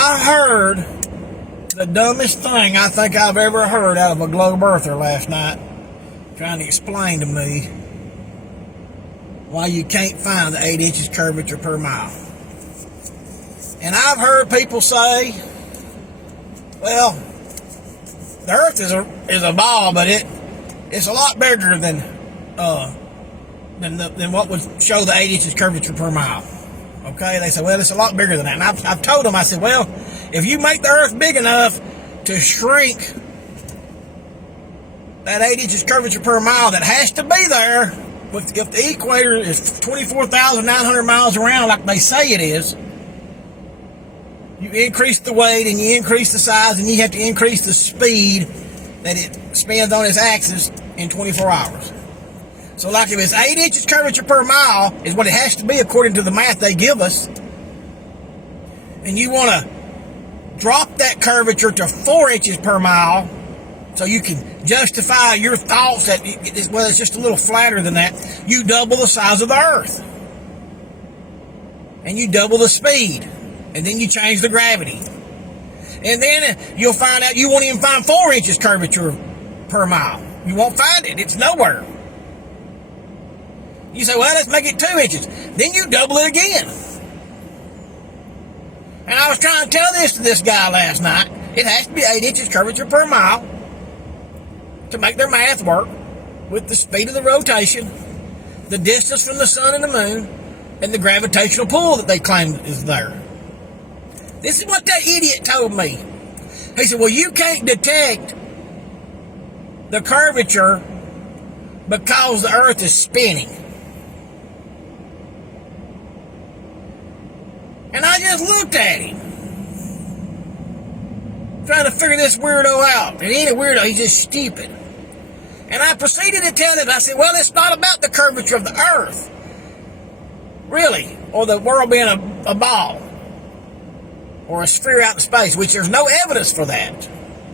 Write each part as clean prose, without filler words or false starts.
I heard the dumbest thing I think I've ever heard out of a globe earther last night, trying to explain to me why you can't find the 8 inches curvature per mile. And I've heard people say, well, the earth is a ball, but it's a lot bigger than what would show the 8 inches curvature per mile. Okay, they say, well, it's a lot bigger than that. And I've told them, I said, well, if you make the earth big enough to shrink that 8 inches curvature per mile that has to be there, if the equator is 24,900 miles around like they say it is, you increase the weight and you increase the size and you have to increase the speed that it spins on its axis in 24 hours. So like if it's 8 inches curvature per mile is what it has to be according to the math they give us, and you want to drop that curvature to 4 inches per mile so you can justify your thoughts that, well, it's just a little flatter than that, you double the size of the earth. And you double the speed. And then you change the gravity. And then you'll find out you won't even find 4 inches curvature per mile. You won't find it. It's nowhere. You say, well, let's make it 2 inches. Then you double it again. And I was trying to tell this to this guy last night. It has to be 8 inches curvature per mile to make their math work with the speed of the rotation, the distance from the sun and the moon, and the gravitational pull that they claim is there. This is what that idiot told me. He said, well, you can't detect the curvature because the earth is spinning. And I just looked at him, trying to figure this weirdo out. And he ain't a weirdo, he's just stupid. And I proceeded to tell him, I said, well, it's not about the curvature of the earth, really, or the world being a ball or a sphere out in space, which there's no evidence for that.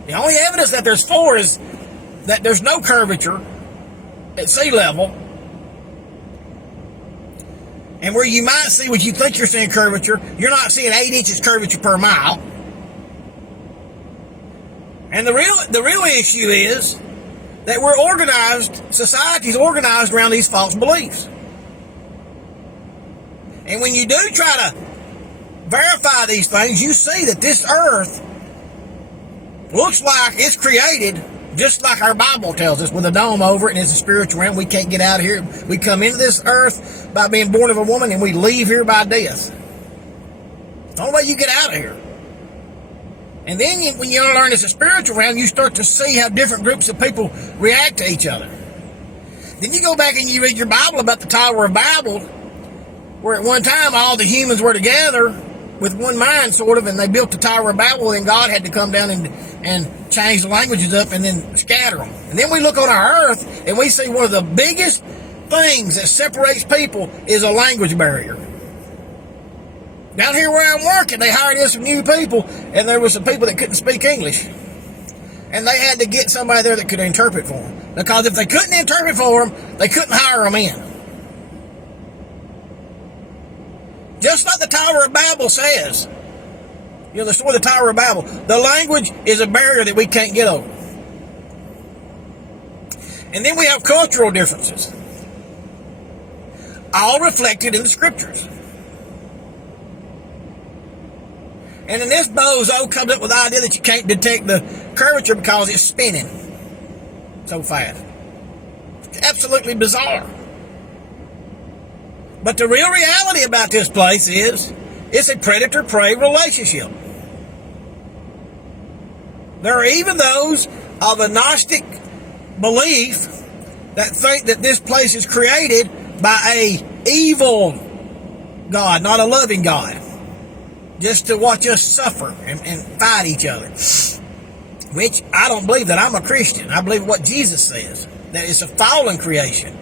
The only evidence that there's for is that there's no curvature at sea level. And where you might see what you think you're seeing curvature, you're not seeing 8 inches curvature per mile. And the real issue is that we're organized, society's organized around these false beliefs. And when you do try to verify these things, you see that this earth looks like it's created just like our Bible tells us, with a dome over it, and it's a spiritual realm. We can't get out of here. We come into this earth by being born of a woman, and we leave here by death. It's the only way you get out of here. And then when you learn it's a spiritual realm, you start to see how different groups of people react to each other. Then you go back and you read your Bible about the Tower of Babel, where at one time all the humans were together with one mind, sort of, and they built the Tower of Babel, and God had to come down and change the languages up and then scatter them. And then we look on our earth and we see one of the biggest things that separates people is a language barrier. Down here where I'm working, they hired in some new people, and there were some people that couldn't speak English. And they had to get somebody there that could interpret for them. Because if they couldn't interpret for them, they couldn't hire them in. Just like the Tower of Babel says, you know, the story of the Tower of Babel, the language is a barrier that we can't get over. And then we have cultural differences, all reflected in the scriptures. And then this bozo comes up with the idea that you can't detect the curvature because it's spinning so fast. It's absolutely bizarre. But the real reality about this place is it's a predator-prey relationship. There are even those of a Gnostic belief that think that this place is created by a evil God, not a loving God, just to watch us suffer and fight each other. Which I don't believe that. I'm a Christian. I believe what Jesus says, that it's a fallen creation.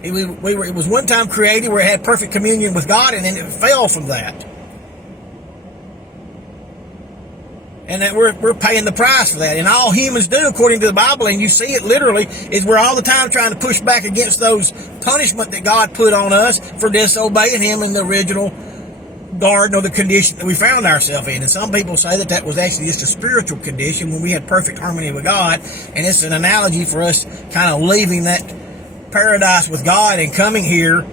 It was one time created where it had perfect communion with God, and then it fell from that. And that we're paying the price for that. And all humans do, according to the Bible, and you see it literally, is we're all the time trying to push back against those punishment that God put on us for disobeying Him in the original garden or the condition that we found ourselves in. And some people say that that was actually just a spiritual condition when we had perfect harmony with God. And it's an analogy for us kind of leaving that paradise with God and coming here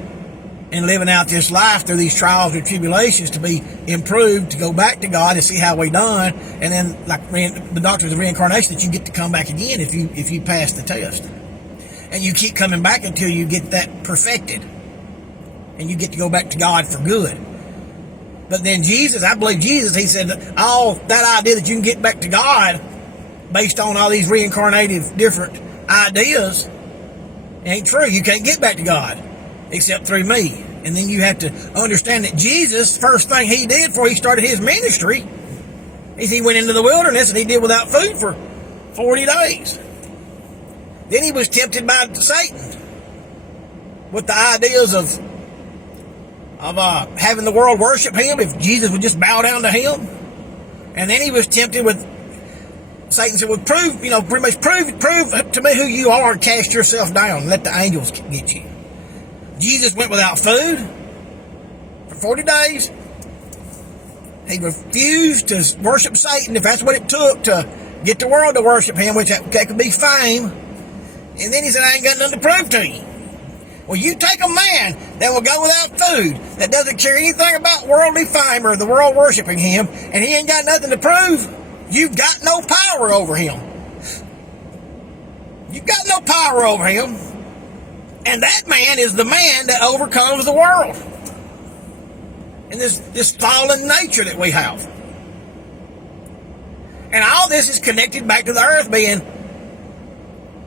and living out this life through these trials and tribulations to be improved, to go back to God and see how we done. And then, like the doctrine of reincarnation, that you get to come back again if you pass the test. And you keep coming back until you get that perfected. And you get to go back to God for good. But then Jesus, I believe Jesus, he said all that idea that you can get back to God based on all these reincarnative different ideas ain't true. You can't get back to God except through me. And then you have to understand that Jesus, first thing he did before he started his ministry is he went into the wilderness and he did without food for 40 days. Then he was tempted by Satan with the ideas of having the world worship him if Jesus would just bow down to him. And then he was tempted with Satan said, well, prove to me who you are and cast yourself down and let the angels get you. Jesus went without food for 40 days. He refused to worship Satan if that's what it took to get the world to worship him, which that could be fame. And then he said, I ain't got nothing to prove to you. Well, you take a man that will go without food, that doesn't care anything about worldly fame or the world worshiping him, and he ain't got nothing to prove, you've got no power over him. You've got no power over him. And that man is the man that overcomes the world. And this fallen nature that we have. And all this is connected back to the earth being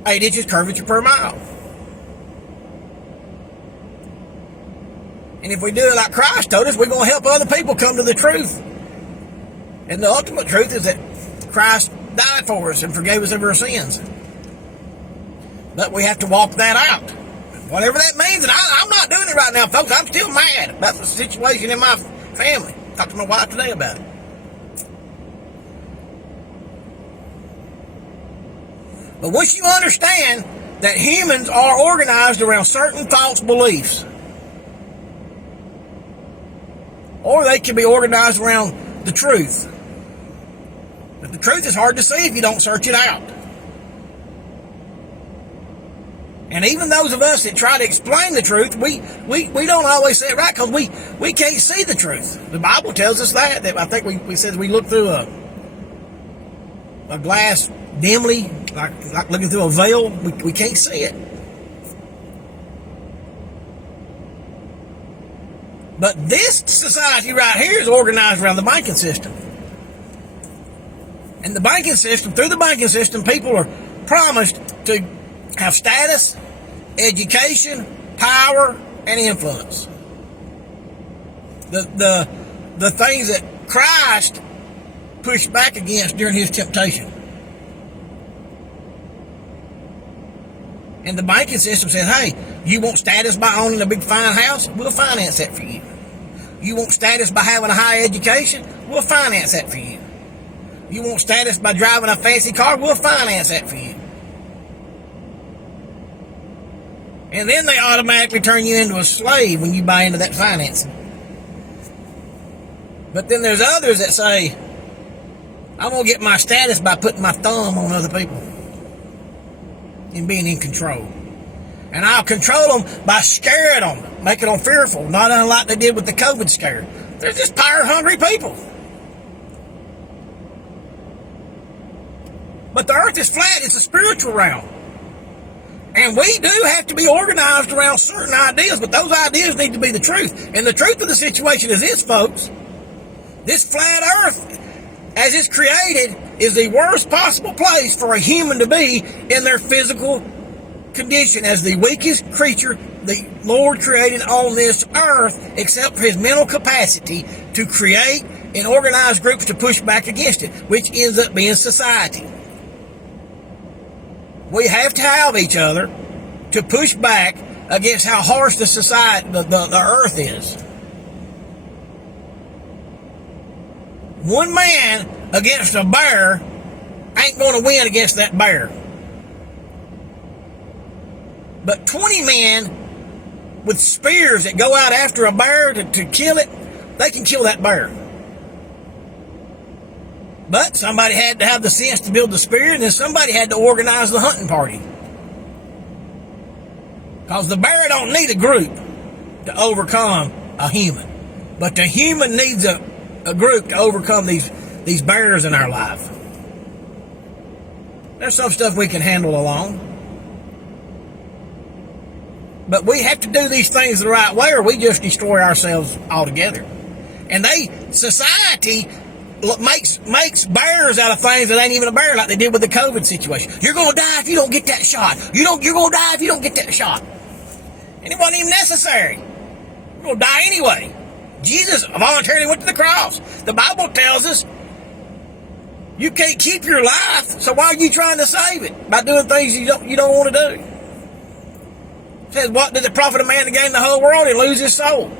8 inches curvature per mile. And if we do it like Christ told us, we're going to help other people come to the truth. And the ultimate truth is that Christ died for us and forgave us of our sins. But we have to walk that out. Whatever that means, and I'm not doing it right now, folks. I'm still mad about the situation in my family. Talked to my wife today about it. But once you understand that humans are organized around certain false beliefs, or they can be organized around the truth. But the truth is hard to see if you don't search it out. And even those of us that try to explain the truth, we don't always say it right because we can't see the truth. The Bible tells us that I think we said we look through a glass dimly, like looking through a veil. We can't see it. But this society right here is organized around the banking system. And the banking system, through the banking system, people are promised to have status, education, power, and influence. The things that Christ pushed back against during his temptation. And the banking system says, hey, you want status by owning a big fine house? We'll finance that for you. You want status by having a high education? We'll finance that for you. You want status by driving a fancy car? We'll finance that for you. And then they automatically turn you into a slave when you buy into that financing. But then there's others that say, I'm going to get my status by putting my thumb on other people and being in control. And I'll control them by scaring them, making them fearful, not unlike they did with the COVID scare. They're just power-hungry people. But the earth is flat. It's a spiritual realm. And we do have to be organized around certain ideas, but those ideas need to be the truth. And the truth of the situation is this, folks. This flat earth, as it's created, is the worst possible place for a human to be in their physical condition as the weakest creature the Lord created on this earth, except for his mental capacity to create and organize groups to push back against it, which ends up being society. We have to have each other to push back against how harsh the society, the earth is. One man against a bear ain't going to win against that bear. But 20 men with spears that go out after a bear to kill it they can kill that bear. But somebody had to have the sense to build the spear, and then somebody had to organize the hunting party. Because the bear don't need a group to overcome a human. But the human needs a group to overcome these bears in our life. There's some stuff we can handle alone. But we have to do these things the right way, or we just destroy ourselves altogether. And society makes bears out of things that ain't even a bear, like they did with the COVID situation. You're going to die if you don't get that shot. You're going to die if you don't get that shot. And it wasn't even necessary. You're going to die anyway. Jesus voluntarily went to the cross. The Bible tells us you can't keep your life, so why are you trying to save it? By doing things you don't want to do. It says, what did it profit a man to gain the whole world and lose his soul?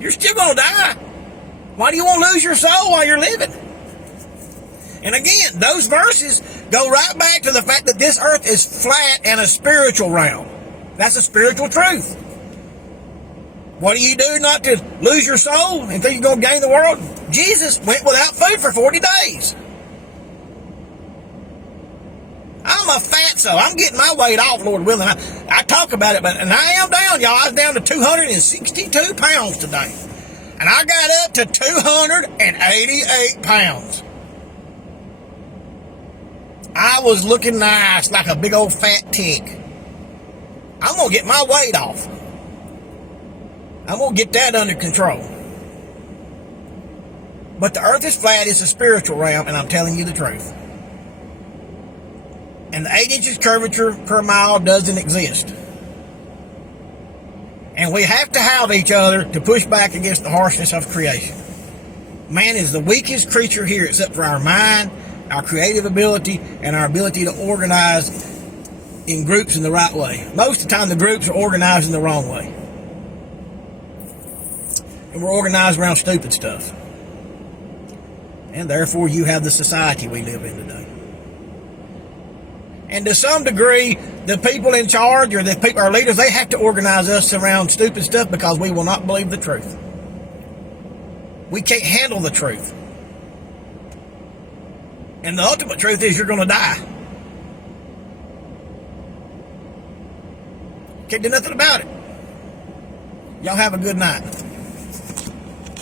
You're still going to die. Why do you want to lose your soul while you're living? And again, those verses go right back to the fact that this earth is flat and a spiritual realm. That's a spiritual truth. What do you do not to lose your soul and think you're going to gain the world? Jesus went without food for 40 days. I'm a fatso. I'm getting my weight off, Lord willing. I talk about it, and I am down, y'all. I was down to 262 pounds today. And I got up to 288 pounds. I was looking nice, like a big old fat tick. I'm going to get my weight off. I'm going to get that under control. But the earth is flat. It's a spiritual realm, and I'm telling you the truth. And the 8 inches curvature per mile doesn't exist. And we have to have each other to push back against the harshness of creation. Man is the weakest creature here except for our mind, our creative ability, and our ability to organize in groups in the right way. Most of the time the groups are organized in the wrong way. And we're organized around stupid stuff. And therefore you have the society we live in today. And to some degree, the people in charge or the people, our leaders, they have to organize us around stupid stuff because we will not believe the truth. We can't handle the truth. And the ultimate truth is you're going to die. Can't do nothing about it. Y'all have a good night.